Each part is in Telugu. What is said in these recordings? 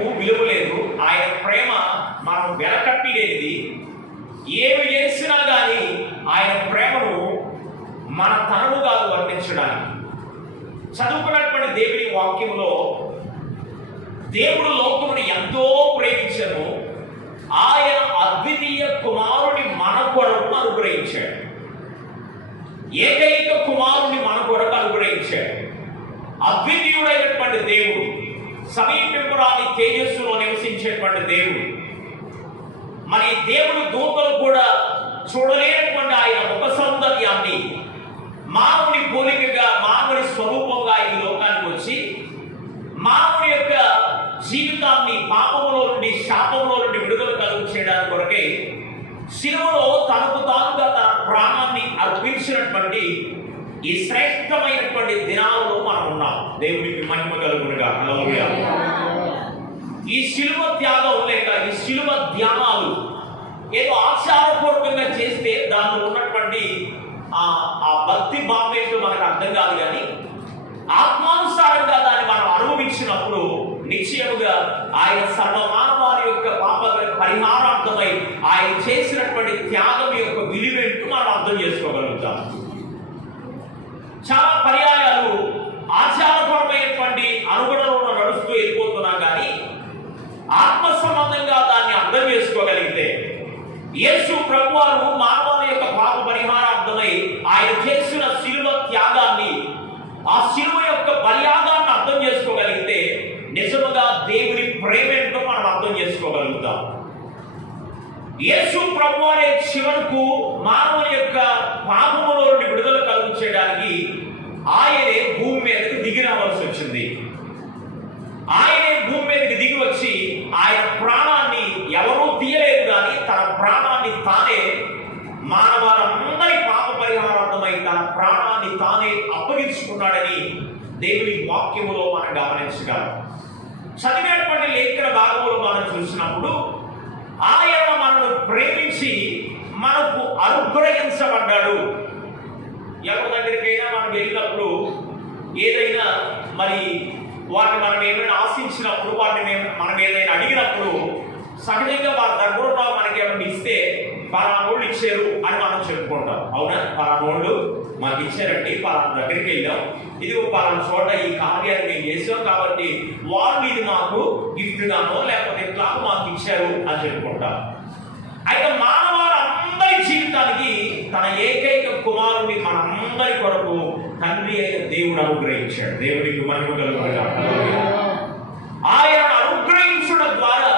ప్రేమకు విలువ లేదు. ఆయన ప్రేమ మనం వెలకట్టలేనిది. ఏమి చేసినా కానీ ఆయన ప్రేమను మన తనము కాదు వర్ణించడానికి. చదువుకున్నటువంటి దేవుని వాక్యములో దేవుడు లోకమును ఎంతో ప్రేమించను, ఆయన అద్వితీయ కుమారుని మన కొరకు అనుగ్రహించాడు. ఏకైక కుమారుని మన కొరకు అనుగ్రహించాడు. అద్వితీయుడైనటువంటి దేవుడు, సమీపింపురాని తేజస్సులో నివసించేటువంటి దేవుడు, మరి దేవుడు దూతలు కూడా చూడలేనటువంటి ఆయన ముఖ సౌందర్యాన్ని మానవుని పోలికగా, మానవుని స్వరూపంగా ఈ లోకానికి వచ్చి మానవుని యొక్క జీవితాన్ని పాపములో నుండి, శాపంలో నుండి విడుదల కలుగు చేయడానికి కొరకే శిలువలో తనకు తానుగా తన ప్రాణాన్ని అర్పించినటువంటి ఈ శ్రేష్టమైనటువంటి దినాలలో మనం ఉన్నాం. దేవునికి మహిమ కలుగునుగా. హల్లెలూయా. ఈ శిలువ త్యాగం లేక ఈ శిలువ ధ్యానాలు ఏదో ఆచారపూర్వకంగా చేస్తే దానిలో ఉన్నటువంటి ఆ భక్తి భావేంటో మనకు అర్థం కాదు, కానీ ఆత్మానుసారంగా దాన్ని మనం అనుభవించినప్పుడు నిశ్చయముగా ఆయన సర్వమానవారి యొక్క పాప పరిహారార్థమై ఆయన చేసినటువంటి త్యాగం యొక్క విలువేంటూ మనం అర్థం చేసుకోగలుగుతాం. చాలా పర్యాయాలు ఆచారపరమైనటువంటి అనుగుణంలో నడుస్తూ వెళ్ళిపోతున్నాం, కానీ ఆత్మ సంబంధంగా దాన్ని అర్థం చేసుకోగలిగితే యేసు ప్రభువారు మానవాళి యొక్క పాప పరిహారార్థమై ఆయన చేసిన శిలువ త్యాగాన్ని, ఆ శిలువ యొక్క బలియాగాన్ని అర్థం చేసుకోగలిగితే నిజముగా దేవుని ప్రేమేంటో మనం అర్థం చేసుకోగలుగుతాం. యేసు ప్రభువారే చివరకు మానవుని యొక్క పాపములో నుండి విడుదల కలుగు చేయడానికి ఆయనే భూమి మీదకి దిగి రావాల్సి వచ్చింది. ఆయనే భూమి మీదకి దిగి వచ్చి ఆయన ప్రాణాన్ని ఎవరూ తీయలేదు, కానీ తన ప్రాణాన్ని తానే మానవారందరి పాప పరిహారార్థమై తన ప్రాణాన్ని తానే అప్పగించుకున్నాడని దేవుని వాక్యములో మనం గమనించగలం. చదివేటువంటి లేఖన భాగంలో మనం చూసినప్పుడు ఆయన మనల్ని ప్రేమించి మనకు అనుగ్రహించబడ్డాడు. ఎవరి దగ్గరికైనా మనం వెళ్ళినప్పుడు ఏదైనా మరి వాటిని మనం ఏమైనా ఆశించినప్పుడు, వాటిని మనం ఏదైనా అడిగినప్పుడు సహజంగా వారి దగ్గర మనకి ఏమైనా ఇస్తే పలానోళ్ళు ఇచ్చారు అని మనం చెప్పుకుంటాం. అవునా? పలానోళ్ళు మాకు ఇచ్చారండి, పలానా దగ్గరికి వెళ్ళాం, ఇది పలానా చోట ఈ కార్యాన్ని మేము చేసాం కాబట్టి వాళ్ళు ఇది మాకు గిఫ్ట్ గానో లేకపోతే ఇట్లా మాకు ఇచ్చారు అని చెప్పుకుంటాం. అయితే మానవాళ్ళందరి జీవితానికి తన ఏకైక కుమారుని మనందరి కొరకు తండ్రి అయిన దేవుడు అనుగ్రహించాడు. దేవుడికి మహిమ కలుగునుగా. ఆయన అనుగ్రహించడం ద్వారా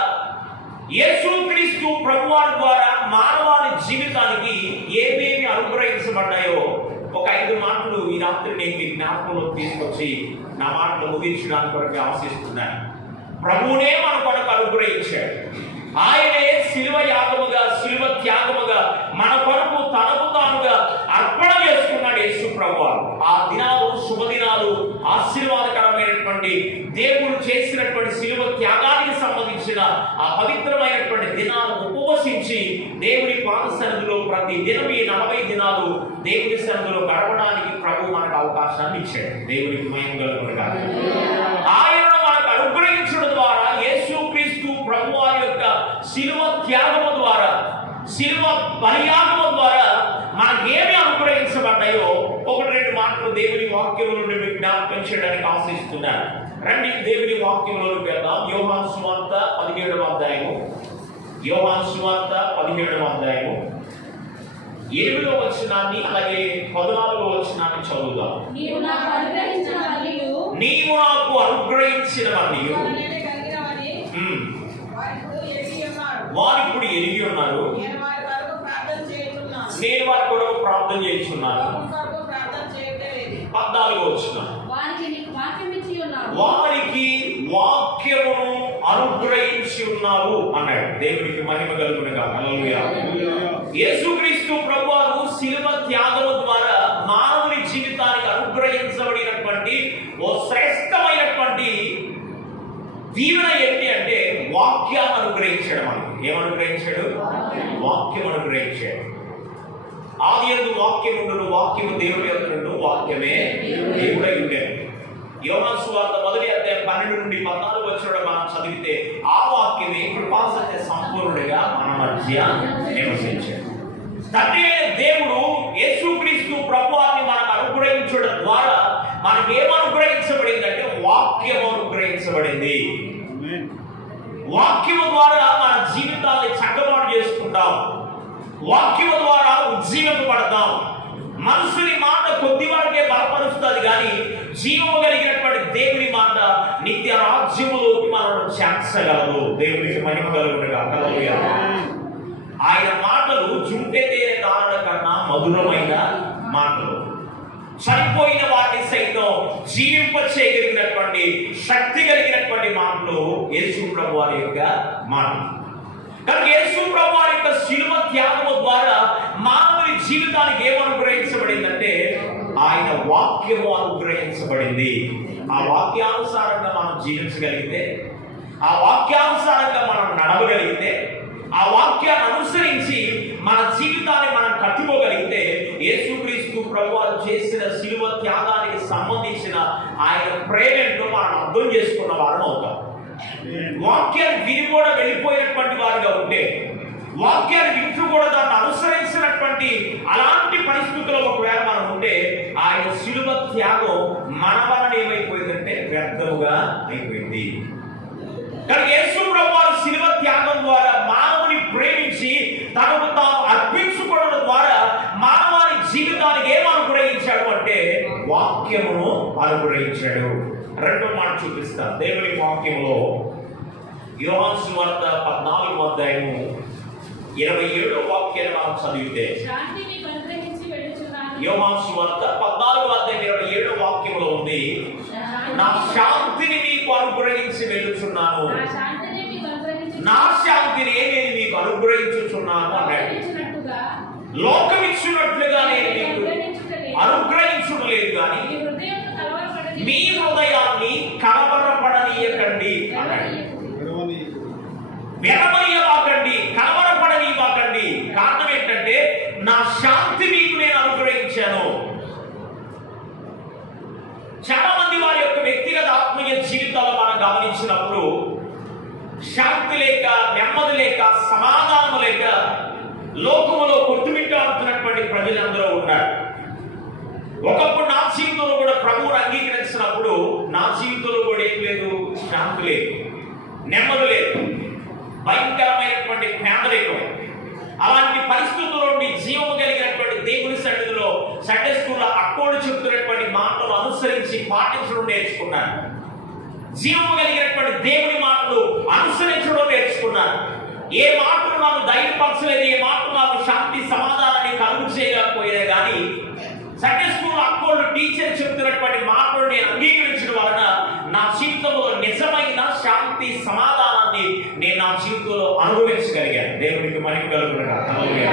యేసుక్రీస్తు ప్రభువారి ద్వారా మానవాళి జీవితానికి ఏమేమి అనుగ్రహించబడ్డాయో ఒక 5 మాటలు ఈ రాత్రి నేను మీ జ్ఞాపకంలో తీసుకొచ్చి నా మాటలు ముగించడానికి కొరకు ఆశిస్తున్నాను. ప్రభువునే మన కొరకు అనుగ్రహించాడు. ఆయనే శిలువ యాగముగా, శిలువ త్యాగముగా మన కొరకు తనకు తానుగా అర్పణ చేసుకున్నాడు యేసు ప్రభువారు. ఆ దినాలు శుభదినాలు, ఆశీర్వాదకరమైనటువంటి దేవుడు చేసినటువంటి శిలువ త్యాగానికి సంబంధించిన ఆ పవిత్రమైనటువంటి దినాలు ఉపవసించి దేవుని పాద సన్నిధిలో ప్రతి దినం ఈ 40 దినాలు దేవుని సన్నిధిలో గడపడానికి ప్రభు మనకు అవకాశాన్ని ఇచ్చాడు. దేవునికి మహిమ కలుగునుగా. ఆయన మనకు అనుగ్రహించడం ద్వారా యేసుక్రీస్తు ప్రభువారి యొక్క శిలువ త్యాగము ద్వారా, శిలువ బలియాగము ద్వారా మనకు ఏమి అనుగ్రహించబడ్డాయో 1-2 మాటలు దేవుని వాక్యముల నుండి మీకు జ్ఞాపకం చేయడానికి ఆశిస్తున్నాను. రండి దేవుని వాక్యంలోకి వెళ్దాం. యోహాను సువార్త 17వ అధ్యాయము, యోహాను సువార్త 17వ అధ్యాయము 8వ వచనాన్ని అలాగే 14వ వచనాన్ని చదువుదాం. నీవు నాకు అనుగ్రహించినవన్నీ వారిప్పుడు ఎరిగి ఉన్నారు, నేను వారి కొరకు ప్రార్థన చేస్తున్నాను. 14వ వచనం, వారికి వాక్యమును అనుగ్రహించి ఉన్నావు అన్నాడు. దేవునికి మహిమ కలుగునుగా. హల్లెలూయా. యేసుక్రీస్తు ప్రభువారు శిలువ త్యాగము ద్వారా మానవుని జీవితానికి అనుగ్రహించబడినటువంటి ఓ శ్రేష్టమైనటువంటి దీవెన ఏంటి అంటే వాక్యాన్ని అనుగ్రహించడం. మనకి ఏమనుగ్రహించాడు? వాక్యం అనుగ్రహించాడు. ఆదియందు వాక్యం ఉండును, వాక్యము దేవుని యొద్ద నుండును, వాక్యమే దేవుడై ఉండేది. యోహాను సువార్త 1వ అధ్యాయం 12 నుండి 14 వచనం మనం చదివితే ఆ వాక్యమే కృపాసత్య సంపూర్ణుడిగా మన మధ్య నివసించాడు. తండ్రి అయిన దేవుడు యేసుక్రీస్తు ప్రభువాన్ని మనకు అనుగ్రహించడం ద్వారా మనకేం అనుగ్రహించబడిందంటే వాక్యం అనుగ్రహించబడింది. వాక్యము ద్వారా మన జీవితాన్ని చక్కబాటు చేసుకుంటాం. వాక్యము ద్వారా ఉజ్జీవింపబడతాం. మనుషుని మాట కొద్ది వరకే బలపరుస్తుంది, కానీ జీవము కలిగినటువంటి దేవుని మాట నిత్య రాజ్యములోకి మనల్ని చేర్చగలదు. దేవునికి మహిమ కలుగునుగా. హల్లెలూయా. ఆయన మాటలు జుంటె తేనె దారుల కన్నా మధురమైన మాటలు. చనిపోయిన వాటిని సైతం జీవింప చేయగలిగినటువంటి శక్తి కలిగినటువంటి మాటలు యేసు ప్రభు వారి యొక్క మాటలు. కనుక యేసు ప్రభు వారి యొక్క శిలువ త్యాగము ద్వారా మానవుని జీవితానికి ఏం అనుగ్రహించబడిందంటే ఆయన వాక్యము అనుగ్రహించబడింది. ఆ వాక్యానుసారంగా మనం జీవించగలిగితే, ఆ వాక్యానుసారంగా మనం నడవగలిగితే, ఆ వాక్యాన్ని అనుసరించి మన జీవితాన్ని మనం కట్టుకోగలిగితే యేసుక్రీస్తు ప్రభువారు చేసిన శిలువ త్యాగానికి సంబంధించిన ఆయన ప్రేమను మనం అర్థం చేసుకున్న వారం అవుతాం. వాక్యాన్ని విని కూడా వెళ్ళిపోయినటువంటి వారిగా ఉంటే, వాక్యాన్ని వింటూ కూడా దాన్ని అనుసరించినటువంటి అలాంటి పరిస్థితుల్లో ఒకవేళ మనం ఉంటే ఆయన శిలువ త్యాగం మన వలన ఏమైపోయిందంటే వ్యర్థముగా అయిపోయింది. కానీ యేసు ప్రభువారు శిలువ త్యాగం ద్వారా మానవుని ప్రేమించి తనకు తాను అర్పించుకోవడం ద్వారా మానవాని జీవితానికి ఏం అనుగ్రహించాడు అంటే వాక్యమును అనుగ్రహించాడు. రెండో మాట చూపిస్తాను. దేవుని వాక్యంలో యోహాను సువార్త 14వ అధ్యాయము 27వ వాక్యాన్ని మనం చదివితే, యోహాను సువార్త 14వ అధ్యాయం 27వ వాక్యంలో ఉంది, నా శాంతిని మీకు అనుగ్రహించి వెళ్ళుచున్నాను, నా శాంతిని నేను మీకు అనుగ్రహించుచున్నాను అన్నాడు. లోకం ఇచ్చినట్లుగా నేను మీకు అనుగ్రహించలేదు, కానీ మీ హృదయాన్ని కలవరపడనీయకండి అన్నాడు. వెనమనీయవాకండి, కలవరపడనీయవాకండి. కారణం ఏంటంటే నా శాంతి మీకు నేను అనుగ్రహించాను. చాలా మంది వారి యొక్క వ్యక్తిగత ఆత్మీయ జీవితాలు మనం గమనించినప్పుడు శాంతి లేక, నెమ్మది లేక, సమాధానం లేక లోకములో కొట్టుమిట్టాడుతున్నటువంటి ప్రజలందరూ ఉన్నారు. ఒకప్పుడు నా జీవితంలో కూడా ప్రభువును అంగీకరించినప్పుడు నా జీవితంలో కూడా ఏం లేదు, శాంతి లేదు, నెమ్మది లేదు, భయంకరమైనటువంటి పేదరికం. అలాంటి పరిస్థితుల్లో నుండి జీవము కలిగినటువంటి దేవుని సన్నిధిలో సండే స్కూల్లో అక్కోడు చెప్తున్నటువంటి మాటలు అనుసరించి పాటించడం నేర్చుకున్నాను. జీవము కలిగినటువంటి దేవుని మాటలు అనుసరించడం నేర్చుకున్నాను. ఏ మాటలు నాకు ధైర్యపరచలేదు, ఏ మాటలు నాకు శాంతి సమాధానాన్ని కలుగు చేయలేకపోయినా కానీ సండే స్కూల్ అక్కోళ్ళు టీచర్ చెప్తున్నటువంటి మాటలు నేను అంగీకరించడం వలన నా జీవితంలో నిజమైన శాంతి సమాధానాన్ని నేను నా జీవితంలో అనుభవించగలిగాను. దేవునికి మహిమ కలుగునుగా. హల్లెలూయా.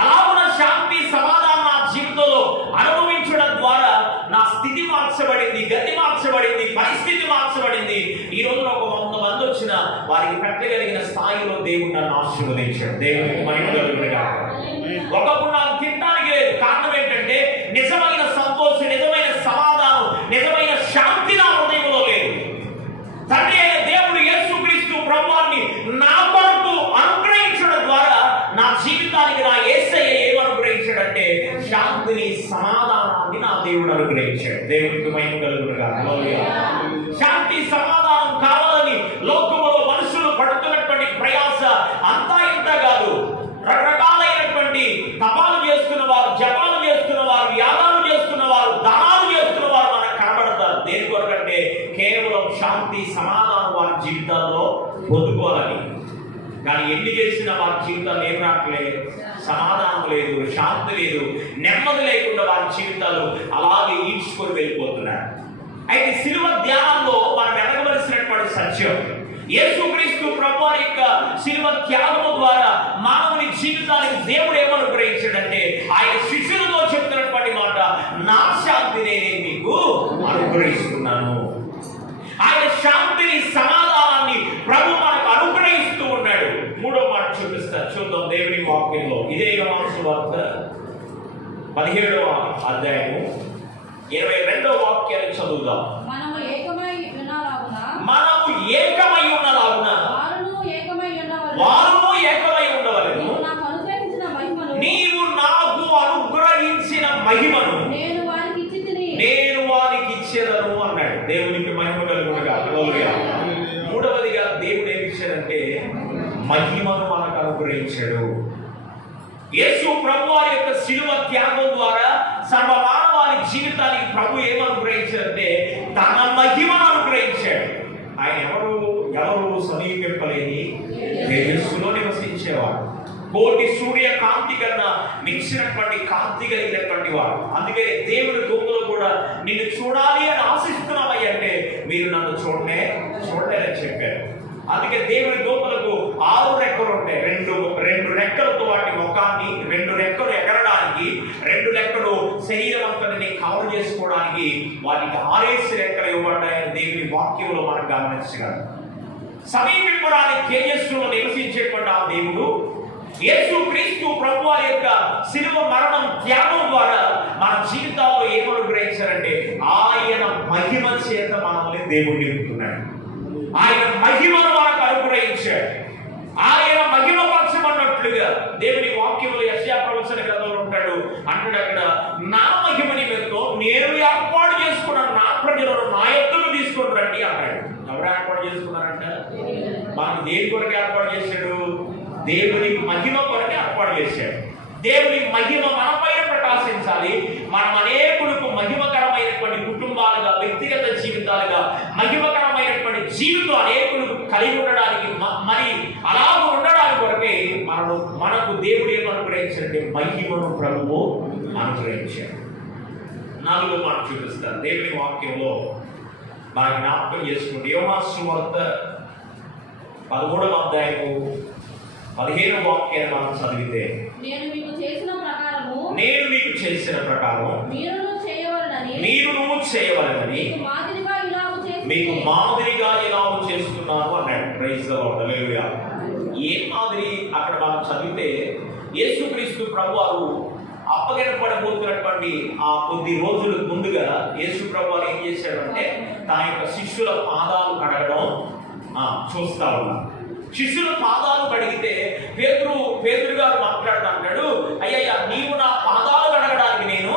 అలా ఉన్న శాంతి సమాధానం నా జీవితంలో అనుభవించడం ద్వారా నా స్థితి మార్చబడింది, గతి మార్చబడింది, పరిస్థితి మార్చబడింది. ఈ రోజున ఒక 100 మంది వచ్చిన వారికి పెట్టగలిగిన స్థాయిలో దేవుడు నన్ను ఆశీర్వదించాడు. దేవునికి మహిమ కలుగునుగా. ఒకప్పుడు నాకు తినడానికి లేదు. కారణం ఏంటంటే నిజమైన సంతోషం, నిజమైన సమాధానం, నిజమైన శాంతి నా హృదయంలో లేదు. తండ్రి అయిన దేవుడు యేసుక్రీస్తు ప్రభువాన్ని నా కొరకు అనుగ్రహించడం ద్వారా నా జీవితానికి నా యేసయ్య ఏం అనుగ్రహించాడంటే శాంతిని, సమాధానాన్ని నా దేవుడు అనుగ్రహించాడు. దేవునికి మహిమ కలుగునుగా. హల్లెలూయా. శాంతి సమాధానం కావాలని లోకములో మనుషులు పడుతున్నటువంటి ప్రయాస అంతా ఇంత కాదు. రకరకాలైనటువంటి తపాలు చేస్తున్న వారు, జపాలు చేస్తున్న వారు, యాగాలు చేస్తున్న వారు, దానాలు చేస్తున్న వారు మనకు కనబడతారు. దేని కొరకంటే కేవలం శాంతి సమాధానం వారి జీవితాల్లో పొందుకోవాలని. కానీ ఎన్ని చేసిన వారి జీవితాలు ఏం రావట్లేదు, సమాధానం లేదు, శాంతి లేదు, నెమ్మది లేకుండా వారి జీవితాలు అలాగే ఈడ్చుకొని వెళ్ళిపోతున్నారు. అయితే శిలువ ధ్యానంలో మనం ఎదగవలసినటువంటి సత్యం, యేసుక్రీస్తు ప్రభువారి యొక్క శిలువ త్యాగము ద్వారా మానవుని జీవితానికి దేవుడు ఏమనుగ్రహించాడంటే ఆయన శిష్యులతో చెప్తున్నటువంటి మాట, నా శాంతిని నేను మీకు అనుగ్రహిస్తున్నాను. ఆయన శాంతిని, సమాధానాన్ని ప్రభు మనకు అనుగ్రహిస్తూ ఉన్నాడు. మూడో మాట చూపిస్తారు, చూద్దాం దేవుని వాక్యంలో. ఇదే యోహాను సువార్త 17వ అధ్యాయము 22వ వాక్యాన్ని చదువుదాం. మనము ఏకమై మహిమను మనకు అనుగ్రహించాడు. యేసు ప్రభువారి యొక్క శిలువ త్యాగం ద్వారా సర్వమానవాళి జీవితానికి ప్రభు ఏమనుగ్రహించాడంటే తన మహిమను అనుగ్రహించాడు. ఆయన ఎవరు సమీపింపలేని తేజస్సులో నివసించేవాడు. కోటి సూర్య కాంతి కన్నా మించినటువంటి కాంతి కలిగినటువంటి వాడు. అందుకని దేవుడి దూతలు కూడా నిన్ను చూడాలి అని ఆశిస్తున్నామయ్య అంటే మీరు నన్ను చూడలేదని చెప్పారు. అందుకే దేవుడి దూతలకు 6 రెక్కలు ఉంటాయి. రెండు రెక్కలతో వాటి ముఖాన్ని, 2 రెక్కలు ఎగరడానికి, 2 రెక్కలు శరీరం అంతటిని కవర్ చేసుకోవడానికి వాటికి 6 రెక్కలు ఇవ్వబడ్డాయని దేవుని వాక్యంలో మనం గమనించగలం. సమీపింపడానికి తేజస్సులో నివసించేటువంటి ఆ దేవుడు యేసు క్రీస్తు ప్రభువారి యొక్క శిలువ మరణం త్యాగం ద్వారా మన జీవితాల్లో ఏమనుగ్రహించారంటే ఆయన మహిమ చేత మనల్ని దేవుడు నింపుతున్నాడు. ఆయన మహిమను మనకు అనుగ్రహించాడు. ఆయన మహిమ పరచమన్నట్లుగా దేవుని వాక్యంలో యెషయా ప్రవచన గ్రంథంలో అంటాడు అక్కడ నా మహిమ నిమిత్తం నేను ఏర్పాటు చేసుకున్నాను నా ప్రజలను నా యొద్దకు తీసుకొని రండి అన్నాడు. ఎవరు ఏర్పాటు చేసుకున్నారంట? మనకు దేని కొరకు ఏర్పాటు చేశాడు? దేవుని మహిమ కొరకు ఏర్పాటు చేశాడు. దేవుని మహిమ మన పైన ప్రకాశించాలి. మనం అనేకులకు మహిమకరమైనటువంటి కుటుంబాలుగా, వ్యక్తిగత జీవితాలుగా మహిమకరమైనటువంటి జీవితం అనేకులకు కలిగి ఉండడానికి, మరి అలా ఉండడానికి కొరకే మనకు దేవుడు ఏమనుగ్రహించాడంటే మహిమను ప్రభువు అనుగ్రహించాడు. 4 మాట చూపిస్తారు దేవుని వాక్యంలో మనం జ్ఞాపకం చేసుకుంటే యోహాను సువార్త 13వ అధ్యాయము 15వ వాక్యాన్ని మనం చదివితే నేను మీకు చేసిన ప్రకారం మీరును చేయవలెనని మీకు మాదిరిగా ఇలాగు చేస్తున్నాను అన్నాడు. Praise the lord. హల్లెలూయా. ఏ మాదిరి? అక్కడ మనం చదివితే యేసుక్రీస్తు ప్రభువారు అప్పగింపబడబోతున్నటువంటి ఆ కొద్ది రోజుల ముందుగా యేసు ప్రభువారు ఏం చేశాడంటే తన యొక్క శిష్యుల పాదాలు కడగడం చూస్తా ఉన్నారు. శిష్యుల పాదాలు కడిగితే పేతురు గారు మాట్లాడుతాడు, అయ్యయ్యా నీవు నా పాదాలు కడగడానికి నేను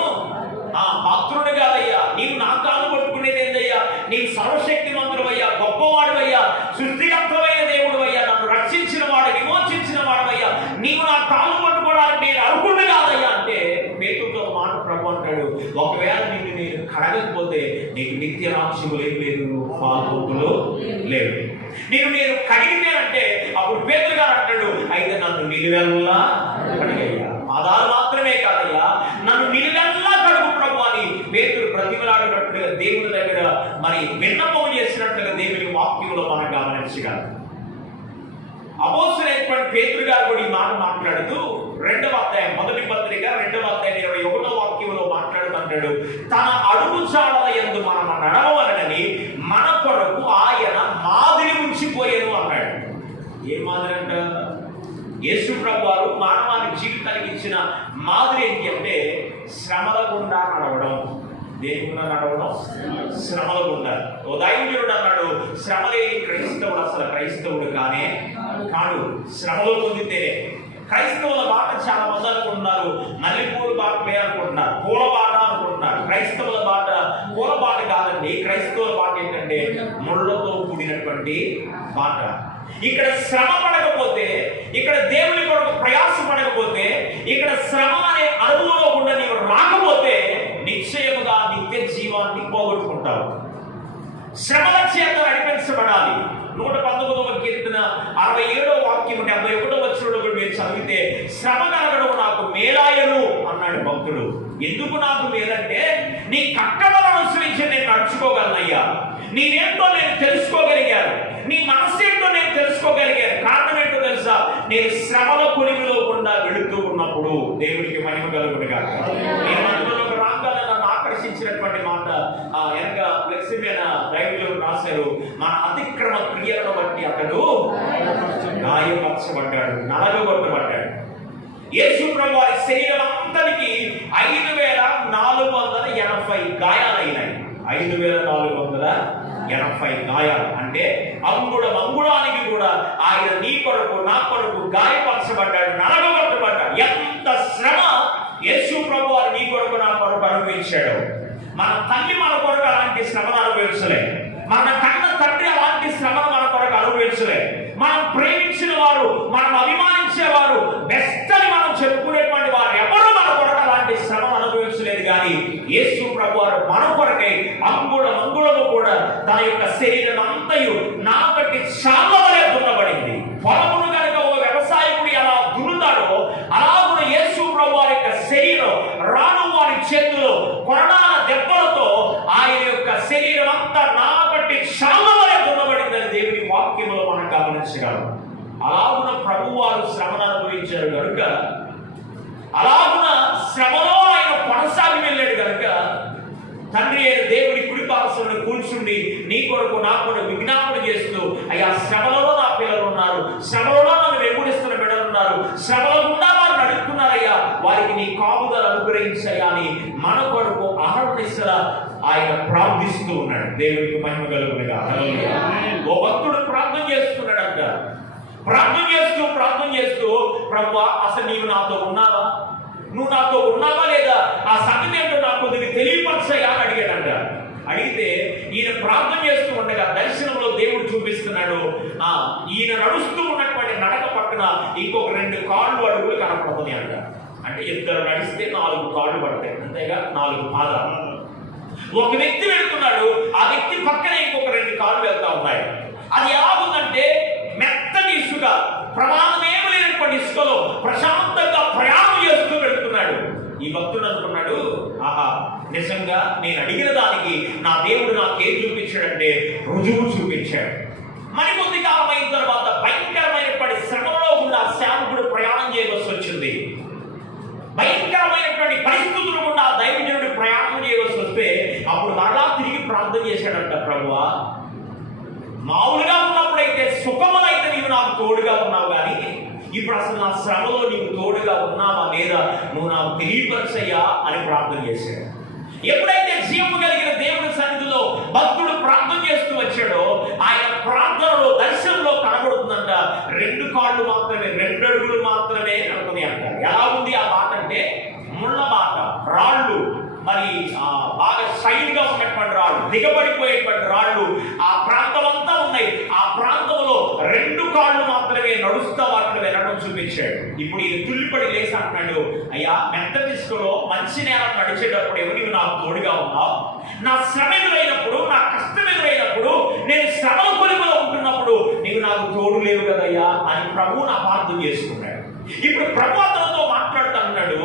పాత్రుడు కాదయ్యా, నీవు నా కాలు పట్టుకునేది ఏందయ్యా, నీవు సర్వశక్తిమంతుడవయ్యా, గొప్పవాడువయ్యా, సృష్టికర్తమైన దేవుడువయ్యా, నన్ను రక్షించిన వాడు, విమోచించిన వాడవయ్యా, నీవు నా కాలు పట్టుకోవడానికి నేను అర్హుడు కాదయ్యా అంటే పేతురుతో మాట ప్రభు అంటాడు, ఒకవేళ నిన్ను నేను కడగకపోతే నీకు నిత్య రాజ్యములు ఏం లేదు, పాల్గొంపులు లేవు. నేను కడిగితేనంటే అప్పుడు పేతురు గారు అంటాడు, అయితే నన్ను నిలువెల్లా కడిగయ్యా, పాదాలు మాత్రమే కాదయ్యా, నన్ను నిలువెల్లా కడుగు ప్రభు అని పేతురు ప్రతిమలాడినట్లుగా దేవుని దగ్గర మరి విన్నపం చేసినట్లుగా దేవుని వాక్యంలో మనం గమనించగలం. అపోస్తలుడైనటువంటి పేతురు గారు కూడా ఈ మాట మాట్లాడుతూ 2వ అధ్యాయం మొదటి పత్రిక 2వ అధ్యాయం 21వ వాక్యంలో మాట్లాడుతుంటాడు, తన అడుగు జాడల యందు మనం నడవలనని మన కొరకు ఆయన మాదిరి ఉంచిపోయాను అన్నాడు. ఏ మాదిరి అంట? యేసు ప్రభువారు మానవానికి జీవితానికి ఇచ్చిన మాదిరి ఏంటి అంటే శ్రమల గుండా నడవడం. దేని గుండా నడవడం? శ్రమల గుండా. ఓ దైవజనుడు అన్నాడు, శ్రమ లేని క్రైస్తవుడు అసలు క్రైస్తవుడు కానే కాడు. శ్రమలో పొందితేనే. క్రైస్తవుల బాట చాలా మంది అనుకుంటున్నారు మల్లెపూల బాటలే అనుకుంటున్నారు, పూల బాట అనుకుంటున్నారు. క్రైస్తవుల బాట పూల బాట కాదండి. క్రైస్తవుల బాట ఏంటంటే ముళ్ళతో కూడినటువంటి బాట. ఇక్కడ శ్రమ పడకపోతే, ఇక్కడ దేవుని కొరకు ప్రయాస పడకపోతే, ఇక్కడ శ్రమ అనే అనుభవంలో కూడా నీవు రాకపోతే నిశ్చయముగా నిత్య జీవాన్ని పోగొట్టుకుంటావు. శ్రమల చేత నడిపించబడాలి. 119వ కీర్తన 67వ వాక్యం 71వ వచనంలో కూడా మీరు చదివితే శ్రమ కలగడం నాకు మేలాయను అన్నాడు భక్తుడు. ఎందుకు నాకు మేలంటే నీ కట్టడలను అనుసరించి నేను నడుచుకోగలనయ్యా, నేనేంటో నేను తెలుసుకోగలిగాను, నీ మనసేంటో నేను తెలుసుకోగలిగాను. కారణం ఏంటో తెలుసా? నేను శ్రమల కొలిమిలో గుండా వెళుతూ ఉన్నప్పుడు. దేవునికి మహిమ కలుగును గాక. నేను అందులోకి రాగానే నన్ను ఆకర్షించినటువంటి మాట వెనక ఫ్లెక్సిబుల్ దైవజనులు రాశారు, మన అతిక్రమ క్రియలను బట్టి అతడు గాయపరచబడ్డాడు, నలగొట్టబడ్డాడు. యేసు ప్రభు వారి శరీరం అంతటికి 5480 గాయాలైనాయి. 5480 గాయాలు అంటే అంగుళానికి కూడా ఆయన నీ కొరకు నా కొరకు గాయపరచబడ్డాడు, నలగొట్టబడ్డాడు. ఎంత శ్రమ యేసు ప్రభు వారు నీ కొరకు నా కొరకు అనుభవించాడు. మన తల్లి మన కొరకు అలాంటి శ్రమను అనుభవించలే, మన కన్న తండ్రి అలాంటి శ్రమను మన కొరకు అనుభవించలే, మనం ప్రేమించిన వారు మనం అభిమానించేవారు, బెస్ట్ అని మనం చెప్పుకునేటువంటి వారు ఎవరు మన కొరకు అలాంటి శ్రమ అనుభవించలేదు. కానీ యేసు ప్రభు వారు మన కొరకై అంగుళము కూడా తన యొక్క శరీరం అంతయు నాకట్టి చాలా వలె దున్నబడింది. పొలమును కనుక ఒక వ్యవసాయకుడు ఎలా దున్నుతాడో అలాగున యేసు ప్రభు వారి యొక్క శరీరం రాను వారి చేతుల్లో కొరడాల దెబ్బలతో ఆయన యొక్క శరీరం అంతా నాకట్టి చాలా వలె దున్నబడిందని దేవుని వాక్యంలో మనం గమనించగలం. అలాగున ప్రభు వారు శ్రమను అనుభవించారు కనుక, అలాగున శ్రమలో ఆయన కొనసాగి వెళ్ళాడు కనుక తండ్రి అయిన దేవుడి కుడి పార్శ్వమున కూర్చుండి నీ కొరకు నా కొరకు విజ్ఞాపన చేస్తూ, అయ్యా శ్రమలలో నా పిల్లలు ఉన్నారు, శ్రమలలో నన్ను వెంబడిస్తున్న బిడ్డలు ఉన్నారు, శ్రమల గుండా వారు నడుస్తున్నారయ్యా, వారికి నీ కాపుదల అనుగ్రహించయ్యా అని మన కొరకు అహర్నిశల ఆయన ప్రార్థిస్తూ ఉన్నాడు. దేవునికి మహిమ కలుగునుగా. హల్లెలూయా. ఓ భక్తుడు ప్రార్థన చేస్తున్నాడంట. ప్రార్థన చేస్తూ ప్రభువా, అసలు నీవు నాతో ఉన్నావా, నువ్వు నాతో ఉన్నావా లేదా, ఆ సంగతి ఏంటో నాకు కొద్దిగా తెలియపరచయ్యా అని అడిగాడంట. అడిగితే ఈయన ప్రార్థన చేస్తూ ఉండగా దర్శనంలో దేవుడు చూపిస్తున్నాడు, ఈయన నడుస్తూ ఉన్నటువంటి నడక పక్కన ఇంకొక 2 కాళ్ళు అడుగులు కనపడుతున్నాయి అంట. అంటే ఇద్దరు నడిస్తే 4 కాళ్ళు పడతాయి, అంతేగా 4 పాదాలు. ఒక వ్యక్తి వెళ్తున్నాడు, ఆ వ్యక్తి పక్కన ఇంకొక 2 కాళ్ళు వెళ్తా ఉన్నాయి. అది ఎలా ఉందంటే మెత్తని ఇసుక, ప్రమాదమేమి లేనటువంటి ఇసుకలో ప్రశాంతంగా ప్రయాణం చేస్తూ వెళ్తున్నాడు. ఈ భక్తుడు అనుకున్నాడు, ఆహా, నిజంగా నేను అడిగిన దానికి నా దేవుడు నాకేం చూపించాడంటే రుజువు చూపించాడు. మరికొద్ది కాలం అయిన తర్వాత భయంకరమైనటువంటి శ్రమలో ఉన్న సేవకుడు ప్రయాణం చేయవలసి వచ్చింది. భయంకరమైనటువంటి పరిస్థితులు గుండా దైవజనుడు ప్రయాణం చేయవలసి వస్తే అప్పుడు మరలా తిరిగి ప్రార్థన చేశాడంట, ప్రభువా, మామూలుగా ఉన్నప్పుడైతే సుఖములైతే నీవు నాకు తోడుగా ఉన్నావు, కానీ ఇప్పుడు అసలు నా శ్రమలో నీవు తోడుగా ఉన్నావా లేదా నువ్వు నాకు తెలియపరచయ్యా అని ప్రార్థన చేశాడు. ఎప్పుడైతే జీవము కలిగిన దేవుని సన్నిధిలో భక్తుడు ప్రార్థన చేస్తూ వచ్చాడో ఆయన ప్రార్థనలో దర్శనంలో కనబడుతుందంట 2 కాళ్ళు మాత్రమే, 2 అడుగులు మాత్రమే అనుకుని అంటారు. ఎలా ఉంది ఆ మాట అంటే ముళ్ళ మాట, రాళ్ళు, మరి బాగా షైన్ గా ఉన్నటువంటి రాళ్ళు, దిగబడిపోయేటువంటి రాళ్ళు ఆ ప్రాంతం అంతా ఉన్నాయి. ఆ ప్రాంతంలో 2 కాళ్ళు మాత్రమే నడుస్తా వాటిని వెళ్ళడం చూపించాడు. ఇప్పుడు ఈ తుల్లిపడి లేసి అంటున్నాడు, అయ్యా, మెత్తడిస్కులో మంచి నేల నడిచేటప్పుడు ఎవరు నాకు తోడుగా ఉన్నావు, నా శ్రమ ఎదురైనప్పుడు, నా కష్టం ఎదురైనప్పుడు, నేను శ్రమల కొలుపులో ఉంటున్నప్పుడు నీవు నాకు తోడు లేవు కదయ్యా అని ప్రభువుని అపార్థం చేసుకున్నాడు. ఇప్పుడు ప్రభు అతనితో మాట్లాడుతున్నాడు,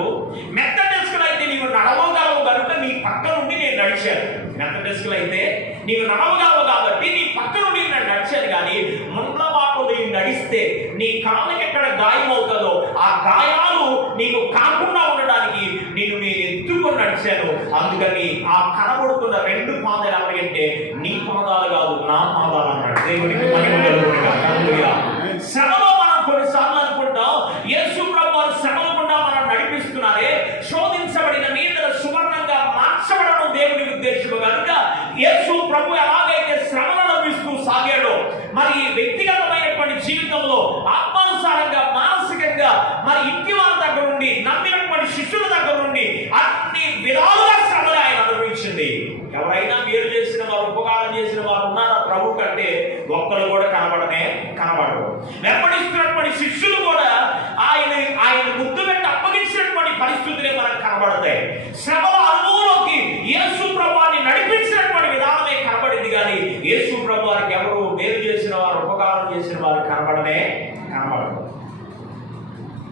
మెత్తడిస్కులు అయితే నీవు నడవగలవు కనుక నీ పక్క నుండి నేను నడిచాను. మెత్తడిస్కులు అయితే నీవు నడవగలవు కాబట్టి నీ పక్క నుండి నేను నడిచాను, కానీ ముండ్ల మాటలు నీవు నడిస్తే నీ కాళ్ళకి ఎక్కడ గాయం అవుతుందో ఆ గాయాలు నీకు కాకుండా ఉండడానికి నేను ఎత్తుకొని నడిచాను. అందుకని ఆ కనబడుతున్న 2 పాదాలు ఎవరంటే నీ పాదాలు కాదు, నా పాదాలు అన్నాడు. దేవునికి మహిమ కలుగునుగా. హల్లెలూయా. శ్రమలో మనం కొన్నిసార్లు అనుకుంటాం, యేసు ప్రభు వారు శ్రమల గుండా మనం నడిపిస్తున్నారే, శోధించబడిన మీద సువర్ణంగా మార్చబడడం దేవుని ఉద్దేశం కనుక యేసు ప్రభు ఎలాగైతే శ్రమలను అనుభవిస్తూ సాగాడో, మరి వ్యక్తిగతమైనటువంటి జీవితంలో ఆత్మానుసారంగా, మానసికంగా, మరి ఇంటి వారి దగ్గర నుండి, నమ్మినటువంటి శిష్యుల దగ్గర నుండి అన్ని విధాలుగా శ్రమలు ఆయన అనుభవించింది. ఎవరైనా మేలు చేసిన వారు, ఉపకారం చేసిన వారు ఉన్నారా ప్రభు కంటే? ఒక్కరు కూడా కనబడరు. వెంబడిస్తున్నటువంటి శిష్యులు కూడా ఆయన గుర్తు పెట్టి అప్పగించినటువంటి పరిస్థితులే మనకు కనబడతాయి. శ్రమల అనుభవంలోకి యేసు ప్రభువాన్ని నడిపించినటువంటి విధానమే కనబడింది, కానీ యేసు ప్రభువారికి ఎవరు మేలు చేసిన వారు, ఉపకారం చేసిన వారు కనబడరు.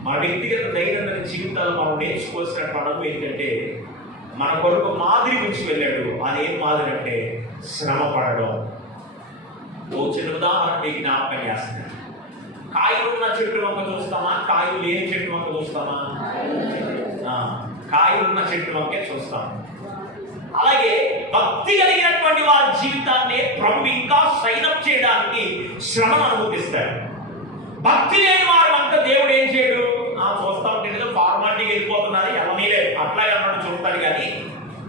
మన వ్యక్తిగత దైనందిన జీవితాలు మనం నేర్చుకోవాల్సిన పనులు ఏంటంటే మన కొరకు మాదిరి గురించి వెళ్ళాడు. అదేం మాదిరి అంటే శ్రమ పడడం. ఓ చిన్న ఉదాహరణ మీకు జ్ఞాపకం చేస్తున్నాను. కాయలున్న చెట్టు మొక్క చూస్తామా, కాయలు లేని చెట్టు మొక్క చూస్తామా? కాయలున్న చెట్టు మొక్కే చూస్తాం. అలాగే భక్తి కలిగినటువంటి వారి జీవితాన్ని ప్రభు ఇంకా సైనప్ చేయడానికి శ్రమను అనుమతిస్తాడు. భక్తి లేని వారు అంతా దేవుడు ఏం చేయడు, చూస్తా ఉంటే ఫార్మాలిటీకి వెళ్ళిపోతున్నారు, ఎవరిలే అట్లా అన్నాడు చూస్తాడు. కానీ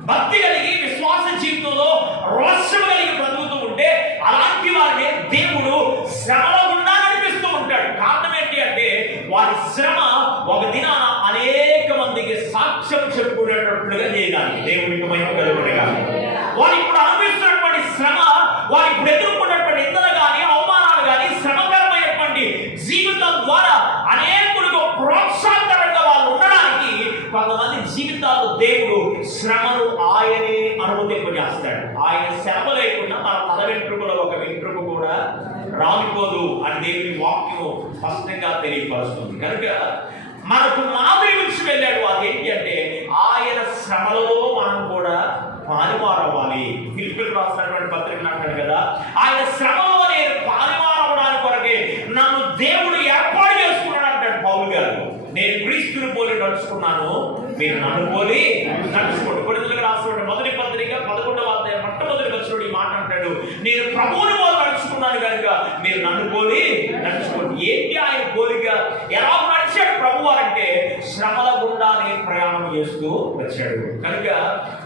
భక్తి కలిగి విశ్వాస జీవితంలో రోషం కలిగి బ్రతుకుతూ ఉంటే అలాంటి వారిని దేవుడు శ్రమల గుండా నడిపిస్తూ ఉంటాడు. కారణం ఏంటి అంటే వారి శ్రమ ఒక దినాన అనేక మందికి సాక్ష్యం చెప్పుకునేటట్లుగా చేయడానికి. దేవునికి మహిమ కలుగునుగా. వారు ఇప్పుడు అనుభవిస్తున్నటువంటి శ్రమ, వారు ఇప్పుడు ఎదుర్కొన్నటువంటి నిందలు కానీ, అవమానాలు కానీ, శ్రమకరమైనటువంటి జీవితం ద్వారా ఆయన శ్రమ లేకుండా మన తల వెంట్రుకలో ఒక వెంట్రుక కూడా రాలిపోదు అని దేవుని వాక్యం స్పష్టంగా తెలియపరుస్తుంది. కనుక మనకు మాదిరి నుంచి వెళ్ళాడు. అదేంటి అంటే ఆయన శ్రమలలో మనం కూడా పాలువారవ్వాలి. ఫిలిప్పీయులకు రాసినటువంటి పత్రికలు అంటాడు కదా, ఆయన శ్రమలో నేను పాలువారవడానికి కొరకే నన్ను దేవుడు ఏర్పాటు చేసుకున్నాడు అంటాడు పౌలు గారు. నేను క్రీస్తుని పోలి నడుచుకున్నాను, మీరు నన్ను పోలి నడుచుకోండి. కొరింథీయులకు రాసినటువంటి మొదటి పత్రిక 11వ అధ్యాయం మొట్టమొదటి వచనంలో ఈ మాట అంటాడు, నేను ప్రభువుని పోలి నడుచుకున్నాను కనుక మీరు నన్ను పోలి నడుచుకోండి. ఏంటి ఆయన పోలిక? ఎలా నడిచాడు ప్రభువారు అంటే శ్రమల గుండానే ప్రయాణం చేస్తూ వచ్చాడు. కనుక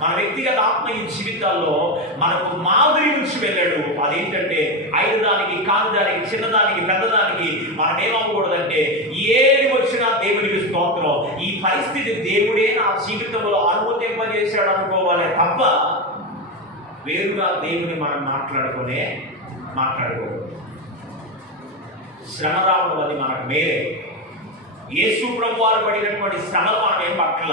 మన వ్యక్తిగత ఆత్మీయ జీవితాల్లో మనకు మాదిరి నుంచి వెళ్ళాడు. అదేంటంటే ఐదు దానికి, కాని దానికి, చిన్నదానికి, పెద్దదానికి మనం ఏమవ్వకూడదంటే ఏది వచ్చినా దేవునికి స్తోత్రం, ఈ పరిస్థితి దేవుడే నా జీవితంలో అనుమతింపజేశాడు అనుకోవాలి తప్ప వేరుగా దేవుని మనం మాట్లాడుకోకూడదు. శ్రమ రావడం అది మనకు మేలే. యేసు ప్రభువారు పడినటువంటి శ్రమలు మనం ఏం పట్ల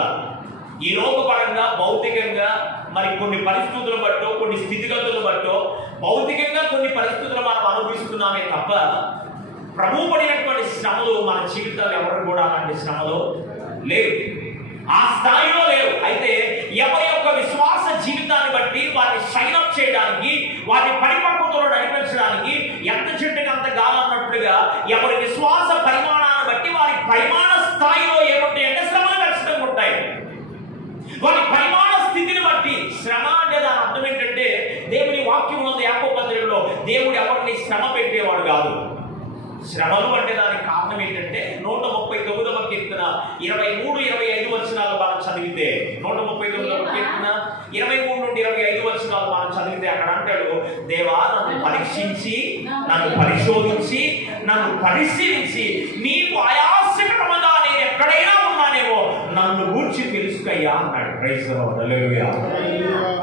ఈ లోకపరంగా భౌతికంగా మరి కొన్ని పరిస్థితులు బట్టో, కొన్ని స్థితిగతులు బట్టో భౌతికంగా కొన్ని పరిస్థితులు మనం అనుభవిస్తున్నామే తప్ప ప్రభు పడినటువంటి శ్రమలు మన జీవితాలు ఎవరు కూడా అలాంటి శ్రమలు లేవు, ఆ స్థాయిలో లేవు. అయితే ఎవరి యొక్క విశ్వాస జీవితాన్ని బట్టి వారిని షైనప్ చేయడానికి, వారి పరిపక్వతలో నడిపించడానికి ఎంత చెట్టుకి అంత గాలన్నట్లుగా ఎవరి విశ్వాస పరిమాణాన్ని బట్టి వారి పరిమాణ స్థాయిలో ఏముంటాయి అంటే శ్రమలు ఖచ్చితంగా ఉంటాయి. వారి పరిమాణ స్థితిని బట్టి శ్రమ అంటే దాని అర్థం ఏంటంటే దేవుని వాక్యం ఉంది యాకోబు పత్రికలో, దేవుడు ఎవరిని శ్రమ పెట్టేవాడు కాదు. శ్రమలు అంటే దానికి కారణం ఏంటంటే 139వ కీర్తన 23-25 వచనాలు మనం చదివితే, 139వ కీర్తన 23 నుండి 25 వచనాలు మనం చదివితే అక్కడ అంటాడు, దేవా నన్ను పరీక్షించి, నన్ను పరిశోధించి, నన్ను పరిశీలించి నీకు ఆయాసకరముగా నేను ఎక్కడైనా ఉన్నానేమో నన్ను గూర్చి తెలుసుకయ్యా అన్నాడు. ప్రైజ్ ది లార్డ్, హల్లెలూయా.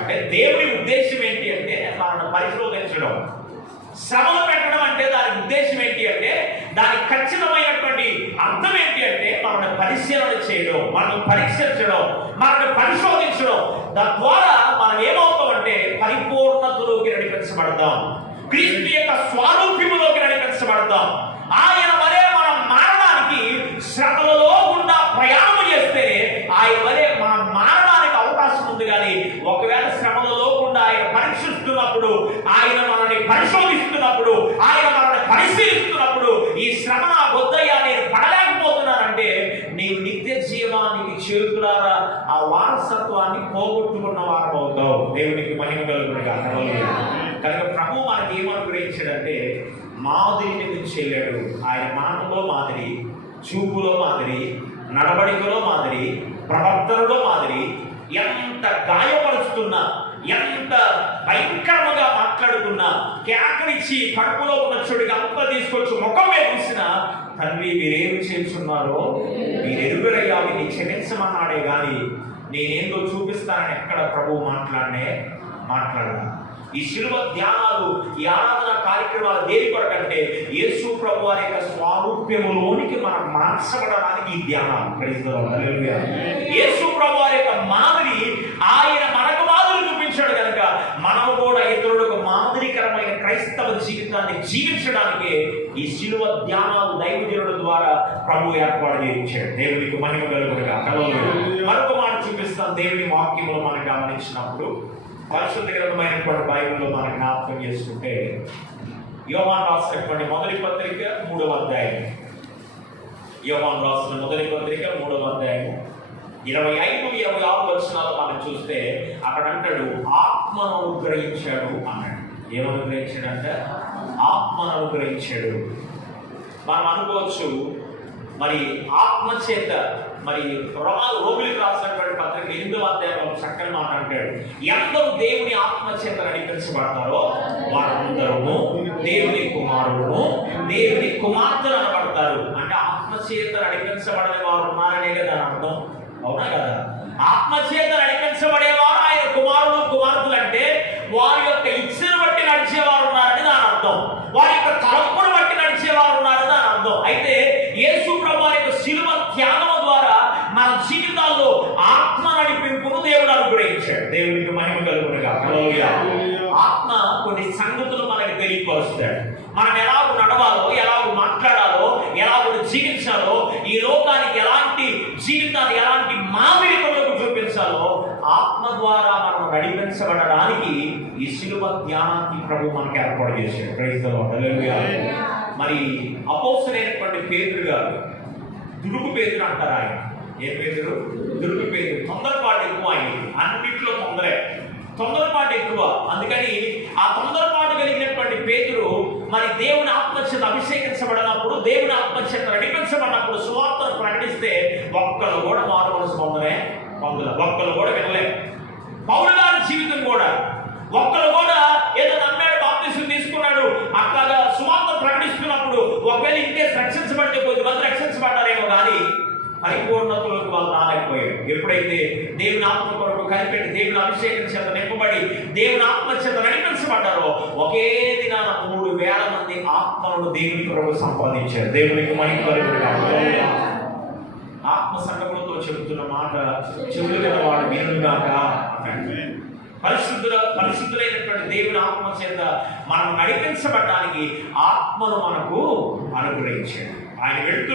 అంటే దేవుని ఉద్దేశం ఏంటి అంటే మనల్ని పరిశోధించడం. శ్రమలు పెట్టడం అంటే దాని ఉద్దేశం ఏంటి అంటే దానికి ఖచ్చితమైనటువంటి అర్థం ఏంటి అంటే మనల్ని పరిశీలన చేయడం, మనల్ని పరీక్షించడం, మనల్ని పరిశోధించడం. తద్వారా మనం ఏమవుతామంటే పరిపూర్ణతలోకి నడిపించబడతాం, క్రీస్తు యొక్క స్వారూప్యములోకి నడిపించబడతాం. ఆయన వలె మనం మారడానికి శ్రమలలో గుండా ప్రయాణం చేస్తే ఆయన వలె మనం మారడానికి అవకాశం ఉంది. కానీ ఒకవేళ శ్రమలలో గుండా ఆయన పరీక్షిస్తున్నప్పుడు, ఆయన మనల్ని పరిశోధిస్తున్నప్పుడు, ఆయన మనల్ని పరిశీలిస్తున్నప్పుడు ఈ శ్రమ నా వద్దయ్యా నేను పడలేకపోతున్నానంటే నీవు నిత్య జీవానికి చేరుకులారా ఆ వారసత్వాన్ని పోగొట్టుకున్న వారు అవుతావు. దేవునికి మహిమ కలుగునుగాక. కనుక ప్రభు మనకి ఏమనుగ్రహించాడంటే మాదిరిని గురించి వెళ్ళాడు. ఆయన మాటలో మాదిరి, చూపులో మాదిరి, నడవడికలో మాదిరి, ప్రవర్తనలో మాదిరి. ఎంత గాయపరుస్తున్నా, ఎంత భయంకరముగా మాట్లాడుతున్నా, కేకలిచ్చి కడుపులో ఉన్న చెడుగా అంతా తీసుకొచ్చి ముఖం మీద చూసిన తండ్రి మీరేమి చేస్తున్నారో మీరు ఎరుగరయ్యా, మీరు క్షమించమన్నాడే కానీ నేనేందో చూపిస్తానని ఎక్కడ ప్రభు మాట్లాడదా. ఈ శిలువ ధ్యానాలు, ఈ ఆరాధన కార్యక్రమాలు దేని కొరకంటే యేసు ప్రభు వారి యొక్క స్వారూప్యములోనికి మనం మార్చబడడానికి ఈ ధ్యానాలు. ప్రైజ్ ది లార్డ్, హల్లెలూయా. యేసు ప్రభు వారి యొక్క మాదిరి ఆయన మనకు మాదిరి చూపించాడు కనుక మనం కూడా ఇతరులకు మాదిరికరమైన క్రైస్తవ జీవితాన్ని జీవించడానికి ఈ శిలువ ధ్యానాలు దైవజనుల ద్వారా ప్రభు ఏర్పాటు చేయించాడు. దేవునికి మహిమ కలుగునుగాక. మరొక మాట చూపిస్తాం. దేవుని వాక్యములు మనం గమనించినప్పుడు పరిశుద్ధ గ్రంథమైనటువంటి బైబిల్లో మనం జ్ఞాపకం చేసుకుంటే యోహాను రాసినటువంటి మొదటి పత్రిక 3వ అధ్యాయం, యోహాను రాసిన మొదటి పత్రిక 3వ అధ్యాయం 25-26 వచనాలు మనం చూస్తే అక్కడ అంటాడు ఆత్మను అనుగ్రహించాడు అన్నాడు. ఏమనుగ్రహించాడంటే ఆత్మను అనుగ్రహించాడు. మనం అనుకోవచ్చు మరి ఆత్మ చేత, మరి రోగులకు రాసినటువంటి పత్రిక 8వ అధ్యాయంలో చక్కని మాట అంటాడు, ఎందరూ దేవుని ఆత్మ చేత నడిపించబడతారో వారందరూ దేవుని కుమారుడు, దేవుని కుమార్తెలు అనబడతారు. అంటే ఆత్మ చేత నడిపించబడని వారు ఉన్నారనే కదా అర్థం, అవునా కదా? ఆత్మ చేత నడిపించబడేవారు ఆయన కుమారుడు కుమార్తెలు అంటే వారి యొక్క ఇచ్చను బట్టి నడిచేవారు ఉన్నారని దాని అర్థం, వారి యొక్క తలంపును బట్టి నడిచేవారు ఉన్నారని దాని అర్థం. అయితే యేసు ప్రభువు యొక్క శిలువ త్యాగం ద్వారా మన జీవితాల్లో ఆత్మ నడిపింపును దేవుడు అనుగ్రహించాడు. దేవునికి మహిమ కలుగునుగాక. హల్లెలూయా. నడిపించబడడానికి ఈ శిలువ ధ్యానాన్ని ప్రభు మనకు ఏర్పాటు చేశాడు. Praise the lord. హల్లెలూయా. మరి అపోస్తలుడైనటువంటి పేతురు గారు, దురుకు పేతురు అంటారు. ఆయన ఏ పేతురు? దురుకు పేతురు. తొందరపాటు ఎక్కువ, ఆయన అన్నింటిలో తొందరపాటు ఎక్కువ. అందుకని ఆ తొందరపాటు కలిగినటువంటి పేతురు మరి దేవుని ఆత్మచేత అభిషేకించబడినప్పుడు, దేవుని ఆత్మచేత నడిపించబడినప్పుడు సువార్తను ప్రకటిస్తే ఒక్కరు కూడా మారు మనసు పొందలే, ఒక్కరు కూడా వినలేదు. పౌలు గారి జీవితం కూడా ఒక్కరు కూడా ఏదో నమ్మాడు, బాప్తిసం తీసుకున్నాడు, అట్లాగా సువార్త ప్రకటిస్తున్నప్పుడు ఒకవేళ ఇంకే రక్షించబడితే కొద్దిమంది రక్షించబడ్డారేమో కానీ పరిపూర్ణతలోకి వాళ్ళు రాలేకపోయారు. ఎప్పుడైతే దేవుని ఆత్మ కొరకు కనిపెట్టి దేవుని అభిషేకం చేత నింపబడి దేవుని ఆత్మ చేత నడిపించబడ్డారో ఒకే దినాన 3,000 మంది ఆత్మలను దేవుని కొరకు సంపాదించారు. దేవునికి మహిమ కలుగును. ఆత్మ సంగములతో చెబుతున్న మాట చెవులు వినవాడు వినుగాక. పరిశుద్ధులైనటువంటి దేవుని ఆత్మ చేత మనం నడిపించబడడానికి ఆత్మను మనకు అనుగ్రహించాడు. ఆయన వెళ్తూ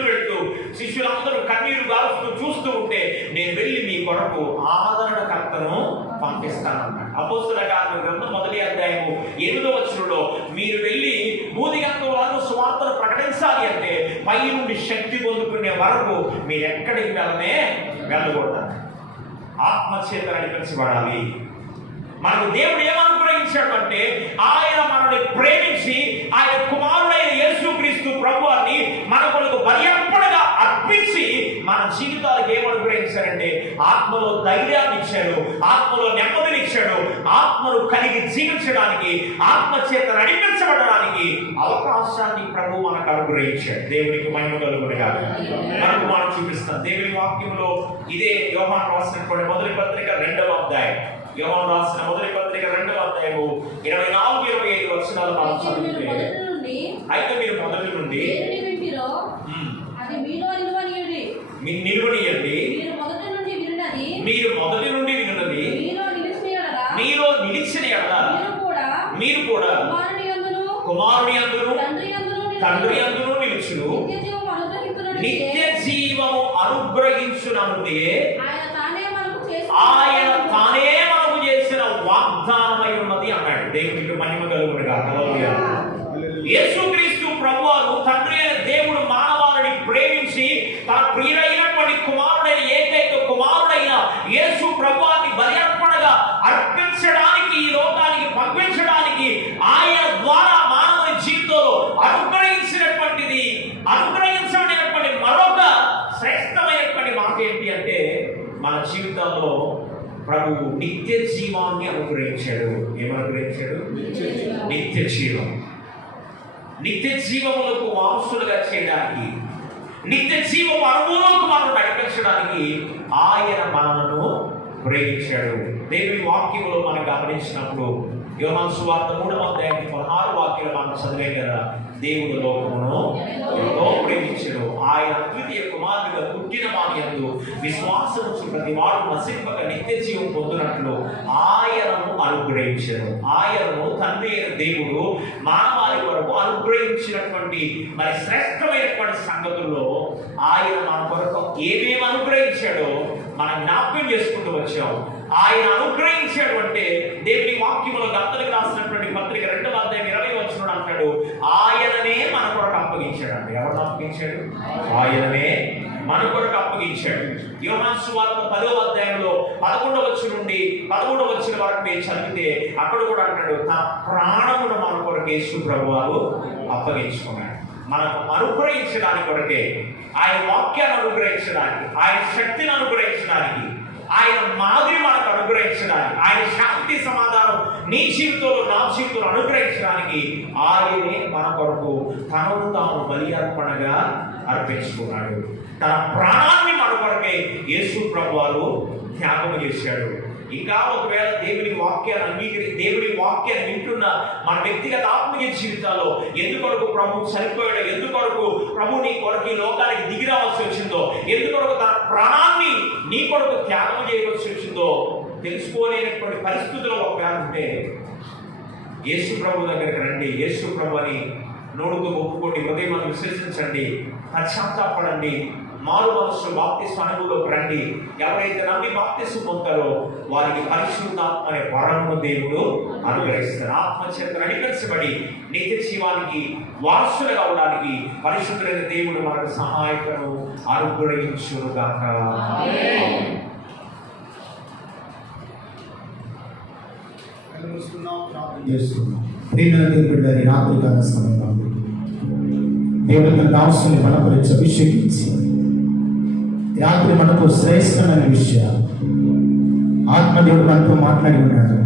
శిష్యులందరూ కన్నీరు గారుస్తూ చూస్తూ ఉంటే నేను వెళ్ళి మీ కొరకు ఆదరణకర్తను పంపిస్తానన్నాడు. అపోస్తలుల కార్యముల గ్రంథం 1వ అధ్యాయము 8వ వచనంలో మీరు వెళ్ళి భూదిగంతం వరకు సువార్తను ప్రకటించాలి అంటే పై నుండి శక్తి పొందుకునే వరకు మీరు ఎక్కడికి వెళ్ళకూడదు. ఆత్మ చేత నడిపించబడాలి. మనకు దేవుడు ఏమనుగ్రహించాడు అంటే ఆయన మనల్ని ప్రేమించి ఆయన కుమారుడైన యేసుక్రీస్తు ప్రభువాన్ని మన కొరకు బలియర్పణగా అర్పించి మన జీవితాలకు ఏమనుగ్రహించాడంటే ఆత్మలో ధైర్యాన్ని ఇచ్చాడు, ఆత్మలో నెమ్మదిని ఇచ్చాడు, ఆత్మను కలిగి జీవించడానికి, ఆత్మ చేత నడిపించబడడానికి అవకాశాన్ని ప్రభు మనకు అనుగ్రహించాడు. దేవునికి మహిమ కలుగును గాక. మనకు మనం చూపిస్తాం దేవుని వాక్యంలో. ఇదే యోహాను రాసినటువంటి మొదటి పత్రిక 2వ అధ్యాయం, యోహాను రాసిన మొదటి పత్రిక 2వ అధ్యాయము 24-25 వచనాలు మనం చదివితే, అయితే మీరు మొదటి నుండి నిలువనియండి, మీరు మొదటి నుండి విన్నది మీలో నిలిచిన యెడల మీరు కూడా కుమారుని యందును తండ్రి యందును నిలుచును, నిత్య జీవము అనుగ్రహించుననుదే ఆయన తానే మనకు చేసిన వాగ్దానమై ఉన్నది అన్నాడు. దేవునికి మహిమ కలుగును గాక. హల్లెలూయా. యేసుక్రీస్తు ప్రభువారు తండ్రి అయిన దేవుడు మానవాళిని ప్రేమించి తన ప్రియుడైనటువంటి కుమారుడైన ఏకైక కుమారుడైన యేసు ప్రభువాన్ని బలియర్పణగా అర్పించడానికి, ఈ లోకానికి పంపించడానికి ఆయన ద్వారా మానవుని జీవితంలో అనుగ్రహించబడినటువంటి మరొక శ్రేష్టమైనటువంటి మాట ఏంటి అంటే మన జీవితంలో ప్రభువు నిత్య జీవాన్ని అనుగ్రహించాడు. ఏమనుగ్రహించాడు? నిత్య జీవం. నిత్య జీవములకు వారసులుగా చేయడానికి, నిత్య జీవము అనుభవంలోకి మనం నడిపించడానికి ఆయన మనలను ప్రేమించాడు. దేవుని వాక్యంలో మనం గమనించినప్పుడు యోహాను సువార్త 3వ అధ్యాయం 16 వాక్యాలు మనం చదివాం కదా. దేవుడు లోకమును ఎంతో ప్రేమించెను, ఆయన అద్వితీయ కుమారుడిగా పుట్టిన వాని యందు విశ్వాసముంచు ప్రతి వాడు నశింపక నిత్య జీవం పొందినట్లు ఆయనను అనుగ్రహించెను. ఆయనను తండ్రి అయిన దేవుడు మానవాళి వరకు అనుగ్రహించినటువంటి మరి శ్రేష్టమైనటువంటి సంగతుల్లో ఆయన మన కొరకు ఏమేమి అనుగ్రహించాడో మనం జ్ఞాపకం చేసుకుంటూ వచ్చాం. ఆయన అనుగ్రహించాడు అంటే దేవుని వాక్యములో గంతలకు రాసినటువంటి పత్రిక 2వ అధ్యాయం 20వ వచనం అంటాడు, ఆయననే మన కొరకు అప్పగించాడు. అంటే ఎవరు అప్పగించాడు? ఆయననే మన కొరకు అప్పగించాడు. యోహాను సువార్త 10వ అధ్యాయంలో 11వ వచనం నుండి 13వ వచనం వరకు మీరు చదివితే అక్కడ కూడా అంటాడు, తన ప్రాణమును మన కొరకు యేసు ప్రభువారు అప్పగించుకున్నాడు. మనకు అనుగ్రహించడానికి కొరకే, ఆయన వాక్యాన్ని అనుగ్రహించడానికి, ఆయన శక్తిని అనుగ్రహించడానికి, ఆయన మాదిరి మనకు అనుగ్రహించడానికి, ఆయన శాంతి సమాధానం నీ జీవితంలో నా జీవితంలో అనుగ్రహించడానికి ఆయనే మన కొరకు తనను తాను బలియర్పణగా అర్పించుకున్నాడు. తన ప్రాణాన్ని మన కొరకే యేసు ప్రభువారు త్యాగం చేశాడు. ఇంకా ఒకవేళ దేవుని వాక్యాన్ని వింటున్న మన వ్యక్తిగత ఆత్మీయ జీవితాల్లో ఎందుకొరకు ప్రభు చనిపోయాడు, ఎందుకొరకు ప్రభు నీ కొరకు ఈ లోకానికి దిగి రావాల్సి వచ్చిందో, ఎందుకొరకు తన ప్రాణాన్ని నీ కొరకు త్యాగం చేయవలసి వచ్చిందో తెలుసుకోలేనటువంటి పరిస్థితుల్లో ఒకవేళ ఉంటే యేసు ప్రభు దగ్గరికి రండి. యేసు ప్రభు అని నోడుతూ ఒప్పుకోండి, హృదయం విశ్వసించండి, పశ్చాత్తాపడండి. మారు మనస్సు బాప్తిస్మ అనుభవంలోకి రండి. ఎవరైతే నమ్మి బాప్తిస్మ పొందారో వారికి పరిశుద్ధాత్మ అనే వరమును దేవుడు అనుగ్రహిస్తారు. ఆత్మచేత నడిపించబడి నిత్య జీవానికి వారసులు కావడానికి పరిశుద్ధులైన దేవుడు మనకు సహాయకుడు అనుగ్రహించుగాక. దేవుడి గారి రాత్రికాల సమయంలో దేవుడు తన దాసుని బలపరిచి అభిషేకించి రాత్రి మనకు శ్రేష్టమైన విషయాలు ఆత్మదేవుడు మనతో మాట్లాడి ఉన్నాడు.